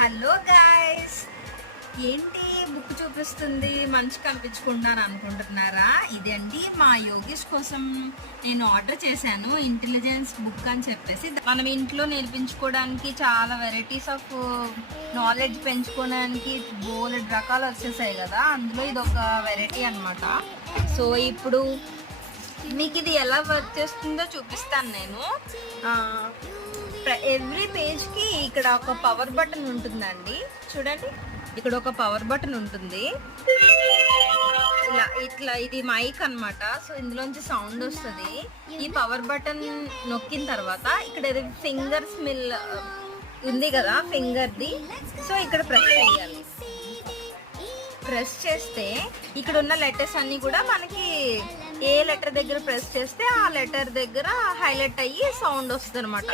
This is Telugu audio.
హలో గాయ్స్, ఏంటి బుక్ చూపిస్తుంది మంచి కనిపించుకుంటాను అనుకుంటున్నారా? ఇదండి మా యోగేష్ కోసం నేను ఆర్డర్ చేశాను, ఇంటెలిజెన్స్ బుక్ అని చెప్పేసి. మనం ఇంట్లో నేర్పించుకోవడానికి చాలా వెరైటీస్ ఆఫ్ నాలెడ్జ్ పెంచుకోవడానికి బోలెడ్ రకాలు వచ్చేసాయి కదా, అందులో ఇది ఒక వెరైటీ అనమాట. సో ఇప్పుడు మీకు ఇది ఎలా వర్క్ చేస్తుందో చూపిస్తాను నేను. ఎవ్రీ పేజ్కి ఇక్కడ ఒక పవర్ బటన్ ఉంటుందండి, చూడండి ఇక్కడ ఒక పవర్ బటన్ ఉంటుంది. ఇట్లా ఇది మైక్ అన్నమాట. సో ఇందులోంచి సౌండ్ వస్తుంది. ఈ పవర్ బటన్ నొక్కిన తర్వాత ఇక్కడ ఏదో ఫింగర్ స్మెల్ ఉంది కదా, ఫింగర్ది. సో ఇక్కడ ప్రెస్ చేయాలి. ప్రెస్ చేస్తే ఇక్కడ ఉన్న లెటర్స్ అన్ని కూడా మనకి ఏ లెటర్ దగ్గర ప్రెస్ చేస్తే ఆ లెటర్ దగ్గర హైలైట్ అయ్యి సౌండ్ వస్తుంది అనమాట.